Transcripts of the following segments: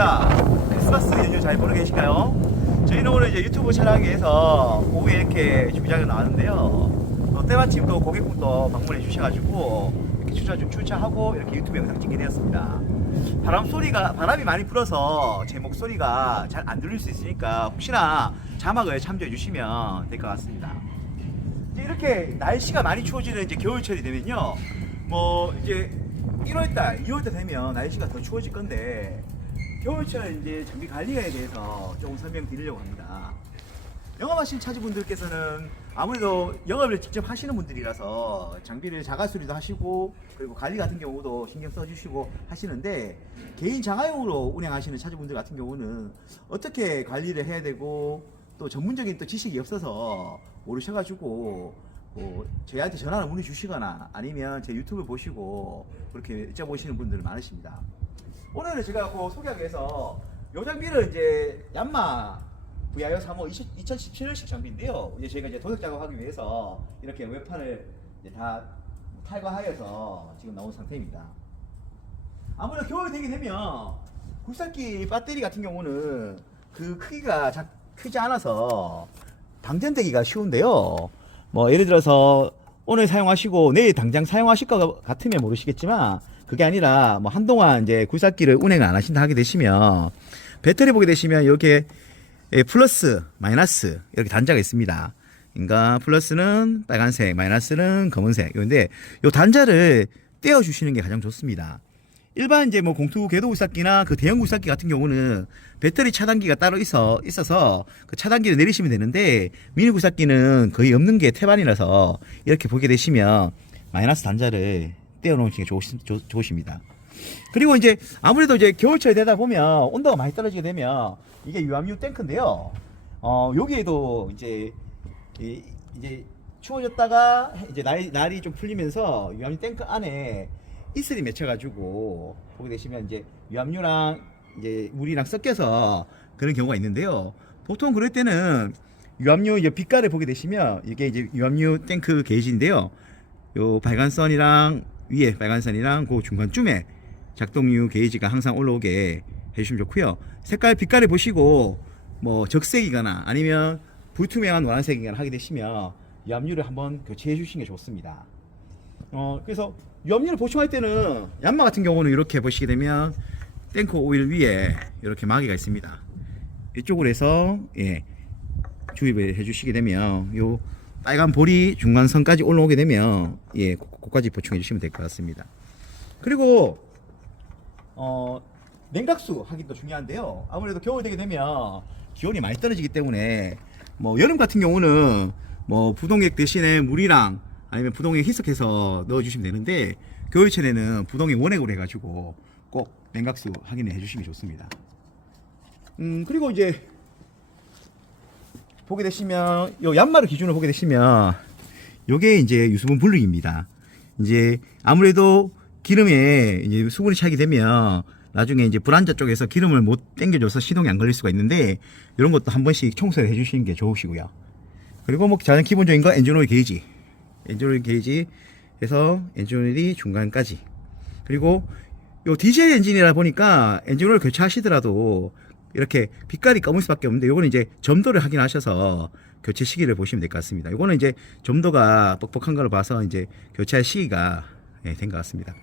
안녕하십니까. 크리스마스 연휴 잘 보내고 계실까요? 저희는 오늘 이제 유튜브 촬영하기 위해서 오후에 이렇게 준비장에 나왔는데요. 때마침 또 고객분도 방문해 주셔가지고 이렇게 주차하고 이렇게 유튜브 영상 찍게 되었습니다. 바람이 많이 불어서 제 목소리가 잘 안 들릴 수 있으니까 혹시나 자막을 참조해 주시면 될 것 같습니다. 이제 이렇게 날씨가 많이 추워지는 이제 겨울철이 되면요. 뭐 이제 1월달, 2월달 되면 날씨가 더 추워질 건데 겨울철 이제 장비 관리에 대해서 조금 설명드리려고 합니다. 영업하시는 차주분들께서는 아무래도 영업을 직접 하시는 분들이라서 장비를 자가수리도 하시고 그리고 관리 같은 경우도 신경 써주시고 하시는데 개인 자가용으로 운행하시는 차주분들 같은 경우는 어떻게 관리를 해야 되고 또 전문적인 또 지식이 없어서 모르셔가지고 저희한테 전화를 문의 주시거나 아니면 제 유튜브 보시고 그렇게 여쭤보시는 분들 많으십니다. 오늘은 제가 소개하기 위해서 요 장비를 이제 얀마 VIO 3호 2017년식 장비인데요. 이제 저희가 이제 도색 작업하기 위해서 이렇게 외판을 이제 다 탈거하여서 지금 나온 상태입니다. 아무래도 겨울이 되게 되면 굴삭기 배터리 같은 경우는 그 크기가 크지 않아서 방전되기가 쉬운데요. 뭐 예를 들어서 오늘 사용하시고 내일 당장 사용하실 것 같으면 모르시겠지만 그게 아니라 뭐 한동안 이제 굴삭기를 운행을 안 하신다 하게 되시면 배터리 보게 되시면 이렇게 플러스, 마이너스 이렇게 단자가 있습니다. 그러니까 플러스는 빨간색, 마이너스는 검은색. 그런데 이 단자를 떼어 주시는 게 가장 좋습니다. 일반 이제 뭐 공투 궤도 굴삭기나 그 대형 굴삭기 같은 경우는 배터리 차단기가 따로 있어서 그 차단기를 내리시면 되는데 미니 굴삭기는 거의 없는 게 태반이라서 이렇게 보게 되시면 마이너스 단자를 떼어 놓으시는 게 좋으십니다. 그리고 이제 아무래도 이제 겨울철이 되다 보면 온도가 많이 떨어지게 되면 이게 유압유 탱크인데요. 여기에도 이제 추워졌다가 이제 날이 좀 풀리면서 유압유 탱크 안에 이슬이 맺혀가지고 보게 되시면 이제 유압유랑 이제 물이랑 섞여서 그런 경우가 있는데요. 보통 그럴 때는 유압유 이제 빛깔을 보게 되시면 이게 이제 유압유 탱크 게이지인데요. 요 빨간 선이랑 위에 빨간 선이랑 그 중간쯤에 작동유 게이지가 항상 올라오게 해주시면 좋고요. 색깔 빛깔을 보시고 뭐 적색이거나 아니면 불투명한 노란색이거나 하게 되시면 유압유를 한번 교체해 주시는 게 좋습니다. 그래서 유압유를 보충할 때는 얀마 같은 경우는 이렇게 보시게 되면 탱크 오일 위에 이렇게 마개가 있습니다. 이쪽으로 해서 주입을 해 주시게 되면 요 빨간 볼이 중간선까지 올라오게 되면 그거까지 보충해 주시면 될 것 같습니다. 그리고 냉각수 하기도 중요한데요. 아무래도 겨울 되게 되면 기온이 많이 떨어지기 때문에 뭐 여름 같은 경우는 뭐 부동액 대신에 물이랑 아니면 부동액 희석해서 넣어 주시면 되는데 겨울철에는 부동액 원액으로 해가지고 꼭 냉각수 확인해 주시면 좋습니다. 그리고 이제 보게 되시면 요 얀마를 기준으로 보게 되시면 요게 이제 유수분 분리기입니다. 이제 아무래도 기름에 이제 수분이 차게 되면 나중에 이제 불안자 쪽에서 기름을 못 당겨줘서 시동이 안 걸릴 수가 있는데 이런 것도 한 번씩 청소를 해주시는 게 좋으시고요. 그리고 뭐 가장 기본적인 거 엔진오일 게이지 해서 엔진오일이 중간까지. 그리고 요 디젤 엔진이라 보니까 엔진오일 교체하시더라도 이렇게 빛깔이 검을 수밖에 없는데 요거는 이제 점도를 확인하셔서 교체 시기를 보시면 될 것 같습니다. 요거는 이제 점도가 뻑뻑한 걸 봐서 이제 교체할 시기가 된 것 같습니다.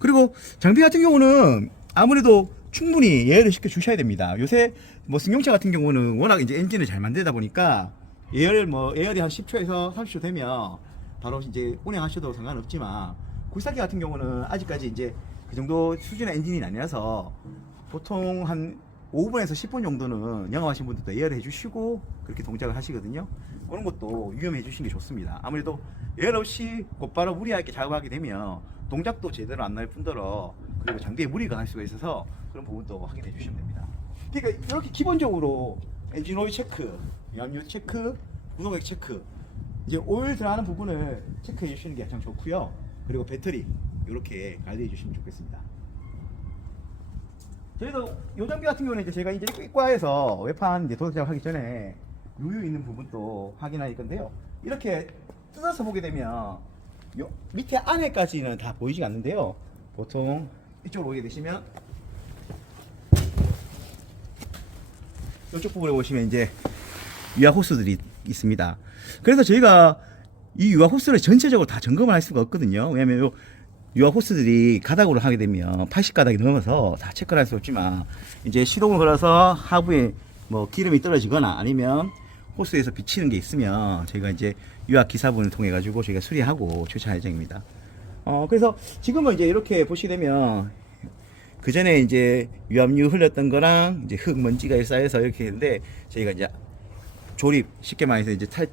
그리고 장비 같은 경우는 아무래도 충분히 예열을 시켜 주셔야 됩니다. 요새 뭐 승용차 같은 경우는 워낙 이제 엔진을 잘 만들다 보니까 예열이 한 10초에서 30초 되면 바로 이제 운행하셔도 상관없지만 굴삭기 같은 경우는 아직까지 이제 그 정도 수준의 엔진이 아니라서 보통 한 5분에서 10분 정도는 영업하신 분들도 예열해 주시고 그렇게 동작을 하시거든요. 그런 것도 위험해 주시는 게 좋습니다. 아무래도 예열 없이 곧바로 무리하게 작업하게 되면 동작도 제대로 안 날 뿐더러 그리고 장비에 무리가 갈 수가 있어서 그런 부분도 확인해 주시면 됩니다. 그러니까 이렇게 기본적으로 엔진 오일 체크, 유압유 체크, 부동액 체크, 이제 오일 들어가는 부분을 체크해 주시는 게 가장 좋고요. 그리고 배터리 이렇게 관리해 주시면 좋겠습니다. 저희도 요 장비 같은 경우는 이제 제가 이제 입과해서 외판 이제 도색 작업하기 전에 누유 있는 부분도 확인할 건데요. 이렇게 뜯어서 보게 되면 요 밑에 안에까지는 다 보이지 않는데요. 보통 이쪽으로 오게 되시면 이쪽 부분에 보시면 이제 유압 호스들이 있습니다. 그래서 저희가 이 유압 호스를 전체적으로 다 점검을 할 수가 없거든요. 왜냐면 요 유압 호스들이 가닥으로 하게 되면 80가닥이 넘어서 다 체크를 할 수 없지만 이제 시동을 걸어서 하부에 뭐 기름이 떨어지거나 아니면 호스에서 비치는 게 있으면 저희가 이제 유압 기사분을 통해 가지고 저희가 수리하고 주차할 예정입니다. 그래서 지금은 이제 이렇게 보시게 되면 그 전에 이제 유압유 흘렸던 거랑 이제 흙 먼지가 쌓여서 이렇게 했는데 저희가 이제 조립 쉽게 말해서 이제 탈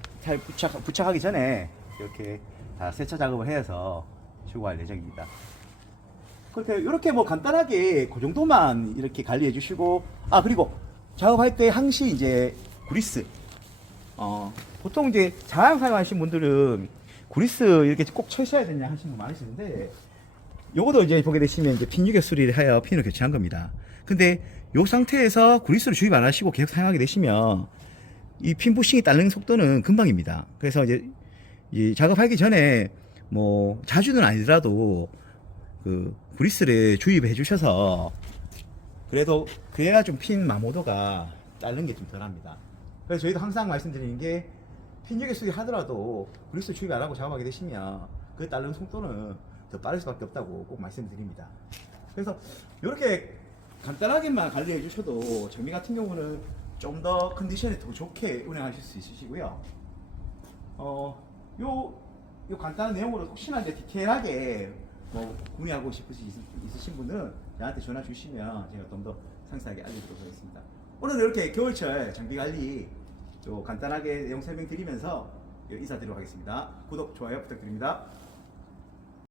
부착하기 전에 이렇게 다 세차 작업을 해서 수거할 예정입니다. 그렇게 이렇게 뭐 간단하게 그 정도만 이렇게 관리해 주시고 그리고 작업할 때 항시 이제 그리스 보통 이제 자양 사용하시는 분들은 그리스 이렇게 꼭 쳐셔야 되냐 하시는 분 많으시는데 요것도 이제 보게 되시면 이제 핀 유격 수리를 하여 핀을 교체한 겁니다. 근데 요 상태에서 그리스를 주입 안 하시고 계속 사용하게 되시면 이 핀 부싱이 따르는 속도는 금방입니다. 그래서 이제 이 작업하기 전에 뭐 자주는 아니더라도 그 그리스를 주입해 주셔서 그래도 그래야 좀 핀 마모도가 따르는 게 좀 덜합니다. 그래서 저희도 항상 말씀드리는 게 핀 유격 수리 하더라도 그리스 주입 안 하고 작업하게 되시면 그 따르는 속도는 더 빠를 수밖에 없다고 꼭 말씀드립니다. 그래서 이렇게 간단하게만 관리해 주셔도 정비 같은 경우는 좀 더 컨디션이 더 좋게 운행하실 수 있으시고요. 요 간단한 내용으로 혹시나 이제 디테일하게 뭐 구매하고 있으신 분은 저한테 전화 주시면 제가 좀 더 상세하게 알려드리도록 하겠습니다. 오늘은 이렇게 겨울철 장비 관리 좀 간단하게 내용 설명드리면서 인사드리도록 하겠습니다. 구독, 좋아요 부탁드립니다.